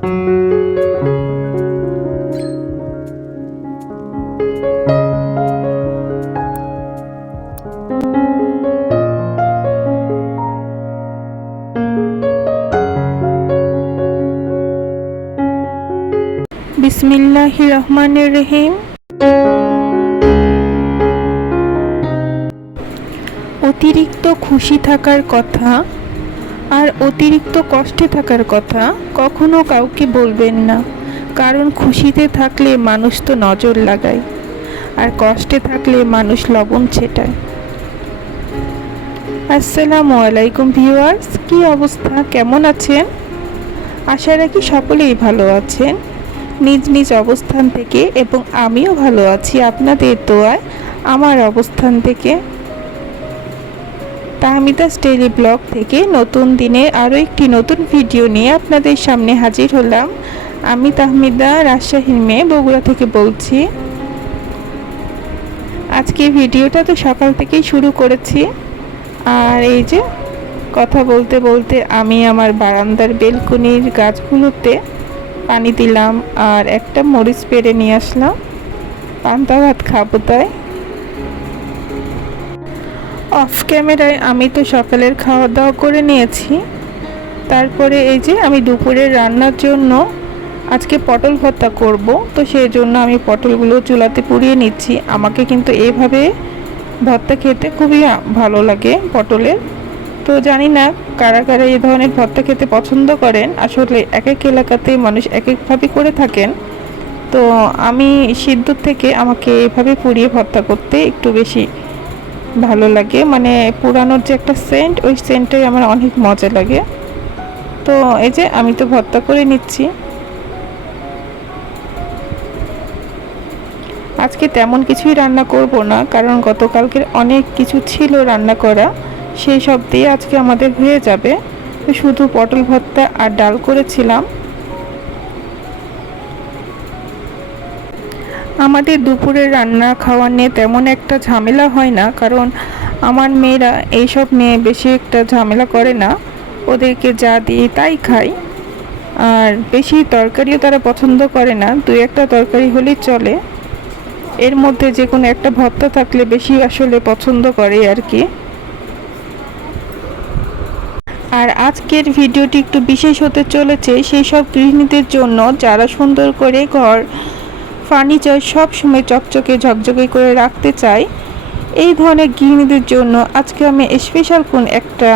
বিসমিল্লাহ রহমানের রহিম অতিরিক্ত খুশি থাকার কথা আর অতিরিক্ত কষ্টে থাকার কথা কখনো কাউকে বলবেন না। কারণ খুশিতে থাকলে মানুষ তো নজর লাগায়, আর কষ্টে থাকলে মানুষ লবণ ছেটায়। আসসালামু আলাইকুম ভিউয়ার্স, কি অবস্থা? কেমন আছেন? আশা রাখি সকলেই ভালো আছেন। নিজ নিজ অবস্থান থেকে এবং আমিও ভালো আছি। আপনাদের দোয়ায়, আমার অবস্থান থেকে তাহমিদাস ডেইলি ব্লগ থেকে নতুন দিনের আরও একটি নতুন ভিডিও নিয়ে আপনাদের সামনে হাজির হলাম। আমি তাহমিদা রাজশাহীর মেয়ে বগুড়া থেকে বলছি। আজকে ভিডিওটা তো সকাল থেকেই শুরু করেছি। আর এই যে কথা বলতে বলতে আমি আমার বারান্দার বেলকনির গাছগুলোতে পানি দিলাম আর একটা মরিচ পেরে নিয়ে আসলাম। পান্তা ভাত খাব তাই। অফ ক্যামেরায় আমি তো সকালের খাওয়া দাওয়া করে নিয়েছি। তারপরে এই যে আমি দুপুরের রান্নার জন্য আজকে পটল ভর্তা করব। তো সেই জন্য আমি পটলগুলো চুলাতে পুড়িয়ে নিচ্ছি। আমাকে কিন্তু এইভাবে ভর্তা খেতে খুবই ভালো লাগে পটলের। তো জানি না কারা কারা এই ধরনের ভর্তা খেতে পছন্দ করেন। আসলে এক এক এলাকাতে মানুষ এক একভাবে করে থাকেন। তো আমি সিদ্ধ থেকে আমাকে এভাবে পুড়িয়ে ভর্তা করতে একটু বেশি ভালো লাগে। মানে পুরানোর যে একটা সেন্ট ওই সেন্টটাই আমার অনেক মজা লাগে। তো এই যে আমি তো ভর্তা করে নিচ্ছি। আজকে তেমন কিছুই রান্না করব না, কারণ গতকালকের অনেক কিছু ছিল রান্না করা। সেই সব দিয়ে আজকে আমাদের হয়ে যাবে। শুধু পটল ভর্তা আর ডাল করেছিলাম। আমাদের দুপুরের রান্না খাওয়া নিয়ে তেমন একটা ঝামেলা হয় না, কারণ আমার মেয়েরা এইসব নিয়ে বেশি একটা ঝামেলা করে না। ওদেরকে যা দিই তাই খাই। আর বেশি তরকারিও তারা পছন্দ করে না, দুই একটা তরকারি হলেই চলে। এর মধ্যে যে কোনো একটা ভর্তা থাকলে বেশি আসলে পছন্দ করে আর কি। আর আজকের ভিডিওটি একটু বিশেষ হতে চলেছে, সেই সব গৃহিণীদের জন্য যারা সুন্দর করে ঘর ফার্নিচার সব সময় চকচকে ঝকঝকে করে রাখতে চাই। এই ধরনের গৃহিণীদের জন্য আজকে আমি স্পেশাল কোন একটা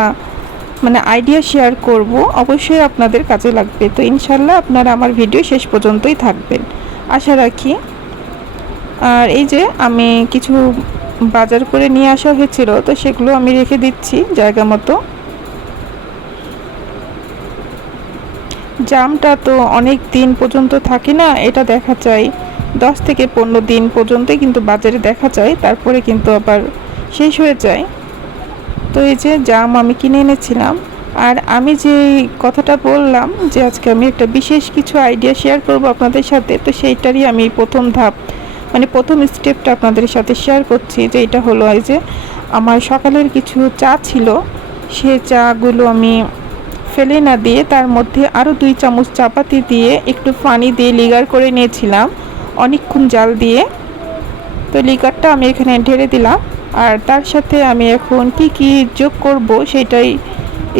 মানে আইডিয়া শেয়ার করব। অবশ্যই আপনাদের কাজে লাগবে। তো ইনশাল্লাহ আপনারা আমার ভিডিও শেষ পর্যন্তই থাকবেন। আশা রাখি। আর এই যে আমি কিছু বাজার করে নিয়ে আসা হয়েছিল, তো সেগুলো আমি রেখে দিচ্ছি জায়গা মতো। জামটা তো অনেক দিন পর্যন্ত থাকে না, এটা দেখা যায়। দশ থেকে পনেরো দিন পর্যন্তই কিন্তু বাজারে দেখা যায়, তারপরে কিন্তু আবার শেষ হয়ে যায়। তো এই যে জাম আমি কিনে এনেছিলাম, আর আমি যে কথাটা বললাম যে আজকে আমি একটা বিশেষ কিছু আইডিয়া শেয়ার করব আপনাদের সাথে, তো সেইটারই আমি প্রথম ধাপ মানে প্রথম স্টেপটা আপনাদের সাথে শেয়ার করছি যে এটা হলো এই যে আমার সকালের কিছু চা ছিল, সে চাগুলো আমি ফেলে না দিয়ে তার মধ্যে আরও দুই চামচ চাপাতি দিয়ে একটু পানি দিয়ে লিগার করে নিয়েছিলাম। অনেকক্ষণ জাল দিয়ে। তো লিকারটা আমি এখানে ঢেলে দিলাম। আর তার সাথে আমি এখন কি কি যোগ করব সেটাই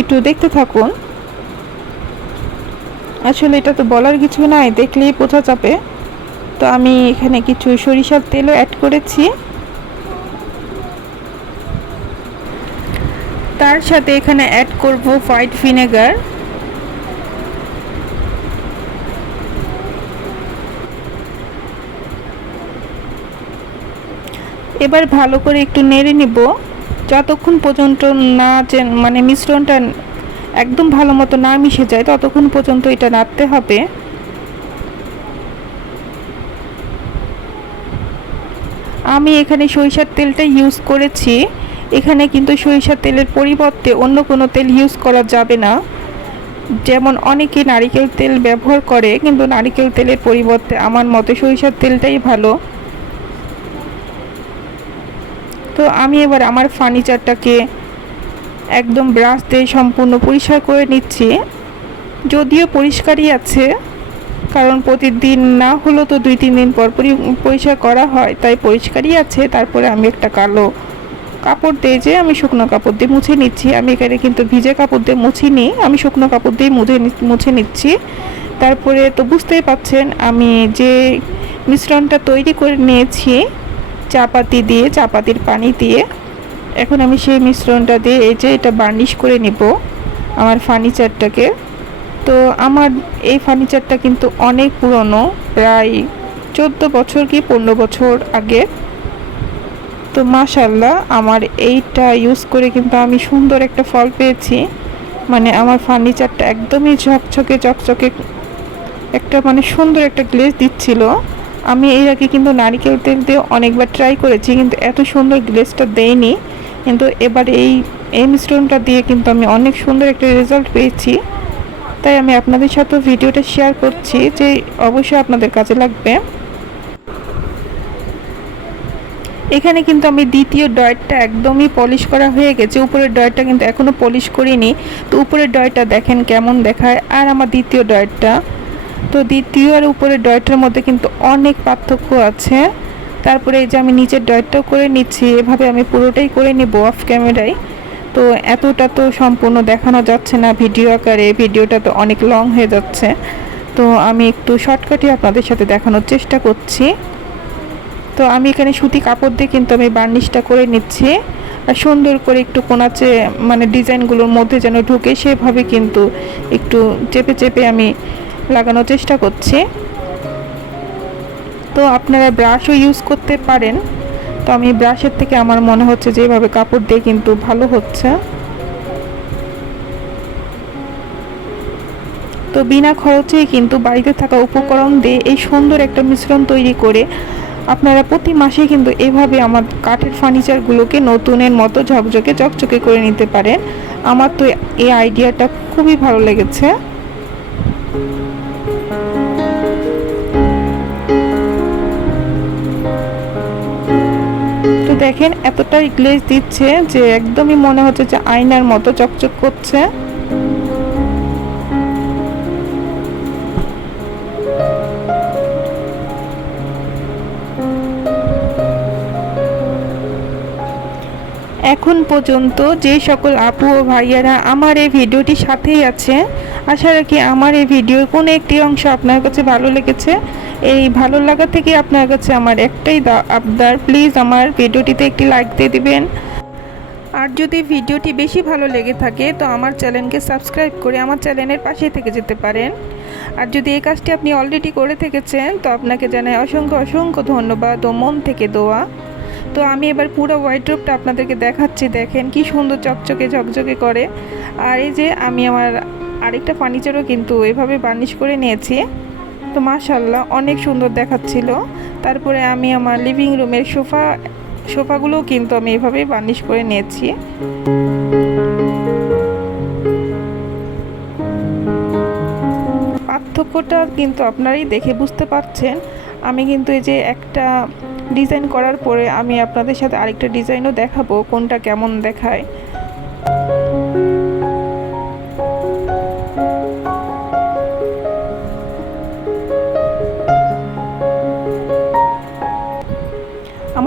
একটু দেখতে থাকুন। আসলে এটা তো বলার কিছু নাই, দেখলেই বোঝা যাবে। তো আমি এখানে কিছু সরিষার তেলও অ্যাড করেছি। তার সাথে এখানে অ্যাড করব হোয়াইট ভিনেগার এবার ভালো করে একটু নেড়ে নিব। যতক্ষণ পর্যন্ত না মানে মিশ্রণটা একদম ভালো মতো না মিশে যায়, ততক্ষণ পর্যন্ত এটা নাড়তে হবে। আমি এখানে সরিষার তেলটা ইউজ করেছি। এখানে কিন্তু সরিষার তেলের পরিবর্তে অন্য কোনো তেল ইউজ করা যাবে না। যেমন অনেকে নারিকেল তেল ব্যবহার করে, কিন্তু নারিকেল তেলের পরিবর্তে আমার মতে সরিষার তেলটাই ভালো। তো আমি এবার আমার ফার্নিচারটাকে একদম ব্রাশ দিয়ে সম্পূর্ণ পরিষ্কার করে নিচ্ছি। যদিও পরিষ্কারই আছে, কারণ প্রতিদিন না হলেও তো দুই তিন দিন পর পরিষ্কার করা হয়, তাই পরিষ্কারই আছে। তারপরে আমি একটা কালো কাপড় দিয়ে যে আমি শুকনো কাপড় দিয়ে মুছে নিচ্ছি। আমি এখানে কিন্তু ভিজে কাপড় দিয়ে মুছিনি, আমি শুকনো কাপড় দিয়ে মুছে মুছে নিচ্ছি। তারপরে তো বুঝতেই পাচ্ছেন, আমি যে মিশ্রণটা তৈরি করে নিয়েছি চাপাতি দিয়ে, চাপাতির পানি দিয়ে, এখন আমি সেই মিশ্রণটা দিয়ে এই যে এটা বার্নিশ করে নিব আমার ফার্নিচারটাকে। তো আমার এই ফার্নিচারটা কিন্তু অনেক পুরনো, প্রায় চোদ্দ বছর কি পনেরো বছর আগে। তো মাশাল্লাহ আমার এইটা ইউজ করে কিন্তু আমি সুন্দর একটা ফল পেয়েছি। মানে আমার ফার্নিচারটা একদমই ঝকঝকে চকচকে একটা মানে সুন্দর একটা গ্লেজ দিচ্ছিল। আমি এর আগে কিন্তু নারিকেল তেল দিয়ে অনেকবার ট্রাই করেছি, কিন্তু এত সুন্দর গ্লেজটা দেয়নি। কিন্তু এবার এই এই মিশ্রণটা দিয়ে কিন্তু আমি অনেক সুন্দর একটা রেজাল্ট পেয়েছি। তাই আমি আপনাদের সাথে ভিডিওটা শেয়ার করছি যে অবশ্যই আপনাদের কাজে লাগবে। এখানে কিন্তু আমি দ্বিতীয় ডয়েরটা একদমই পলিশ করা হয়ে গেছে। উপরের ডয়েরটা কিন্তু এখনও পলিশ করিনি। তো উপরের ডয়েরটা দেখেন কেমন দেখায়। আর আমার দ্বিতীয় ডয়েরটা তো দ্বিতীয় আর উপরের ডয়েরটার মধ্যে কিন্তু অনেক পার্থক্য আছে। তারপরে এই যে আমি নিচের ডয়েরটাও করে নিচ্ছি, এভাবে আমি পুরোটাই করে নিব অফ ক্যামেরায় তো এতটা তো সম্পূর্ণ দেখানো যাচ্ছে না ভিডিও আকারে, ভিডিওটা তো অনেক লং হয়ে যাচ্ছে। তো আমি একটু শর্টকাটে আপনাদের সাথে দেখানোর চেষ্টা করছি। তো আমি এখানে সুতি কাপড় দিয়ে কিন্তু আমি বার্নিশটা করে নিচ্ছি। আর সুন্দর করে একটু কোনাচে মানে ডিজাইনগুলোর মধ্যে যেন ঢুকে, সেভাবে কিন্তু একটু চেপে চেপে আমি লাগানোর চেষ্টা করছি। তো আপনারা ব্রাশও ইউজ করতে পারেন। তো আমি ব্রাশের থেকে আমার মনে হচ্ছে যে এভাবে কাপড় দিয়ে কিন্তু ভালো হচ্ছে। তো বিনা খরচেই কিন্তু বাড়িতে থাকা উপকরণ দিয়ে এই সুন্দর একটা মিশ্রণ তৈরি করে আপনারা প্রতি মাসে কিন্তু এভাবে আমার কাঠের ফার্নিচারগুলোকে নতুনের মতো ঝকঝকে, চকচকে করে নিতে পারেন। আমার তো এই আইডিয়াটা খুবই ভালো লেগেছে। দেখেন এতটাই গ্লেজ দিচ্ছে যে একদমই মনে হচ্ছে যে আয়নার মতো চকচক করছে। এখন পর্যন্ত যে সকল আপু ও ভাইয়ারা আমার এই ভিডিওটির সাথেই আছে, আশা রাখি আমার এই ভিডিওর কোনো একটি অংশ আপনার কাছে ভালো লেগেছে। এই ভালো লাগা থেকে আপনার কাছে আমার একটাই আবদার। প্লিজ আমার ভিডিওটিতে একটি লাইক দিয়ে দিবেন। আর যদি ভিডিওটি বেশি ভালো লেগে থাকে, তো আমার চ্যানেলকে সাবস্ক্রাইব করে আমার চ্যানেলের পাশে থেকে যেতে পারেন। আর যদি এই কাজটি আপনি অলরেডি করে থেকেছেন, তো আপনাকে জানাই অসংখ্য অসংখ্য ধন্যবাদ ও মন থেকে দোয়া। তো আমি এবার পুরো ওয়াইড্রোপটা আপনাদেরকে দেখাচ্ছি, দেখেন কি সুন্দর চকচকে ঝকঝকে করে। আর এই যে আমি আমার আরেকটা ফার্নিচারও কিন্তু এভাবে বার্নিশ করে নিয়েছি। তো মাশাল্লাহ অনেক সুন্দর দেখাচ্ছিল। তারপরে আমি আমার লিভিং রুমের সোফা, সোফাগুলোও কিন্তু আমি এভাবেই বার্নিশ করে নিয়েছি। পার্থক্যটা কিন্তু আপনারাই দেখে বুঝতে পারছেন। আমি কিন্তু এই যে একটা ডিজাইন করার পরে আমি আপনাদের সাথে আরেকটা ডিজাইনও দেখাবো, কোনটা কেমন দেখায়।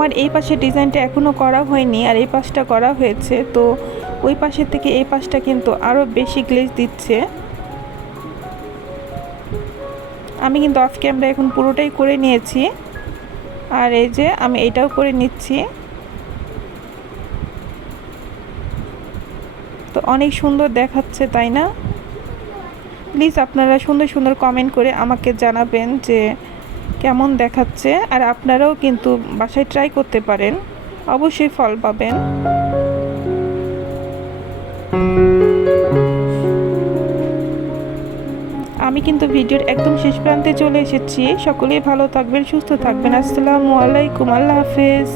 আমার এই পাশের ডিজাইনটা এখনও করা হয়নি আর এই পাশটা করা হয়েছে, তো ওই পাশের থেকে এই পাশটা কিন্তু আরও বেশি গ্লেজ দিচ্ছে। আমি কিন্তু অফ ক্যামেরা এখন পুরোটাই করে নিয়েছি। আর এই যে আমি এটাও করে নিচ্ছি। তো অনেক সুন্দর দেখাচ্ছে, তাই না? প্লিজ আপনারা সুন্দর সুন্দর কমেন্ট করে আমাকে জানাবেন যে কেমন দেখাচ্ছে আর আপনারাও কিন্তু বাসায় ট্রাই করতে পারেন। অবশ্যই ফল পাবেন। আমি কিন্তু ভিডিওর একদম শেষ প্রান্তে চলে এসেছি। সকলেই ভালো থাকবেন, সুস্থ থাকবেন। আসসালামু আলাইকুম, আল্লাহ হাফেজ।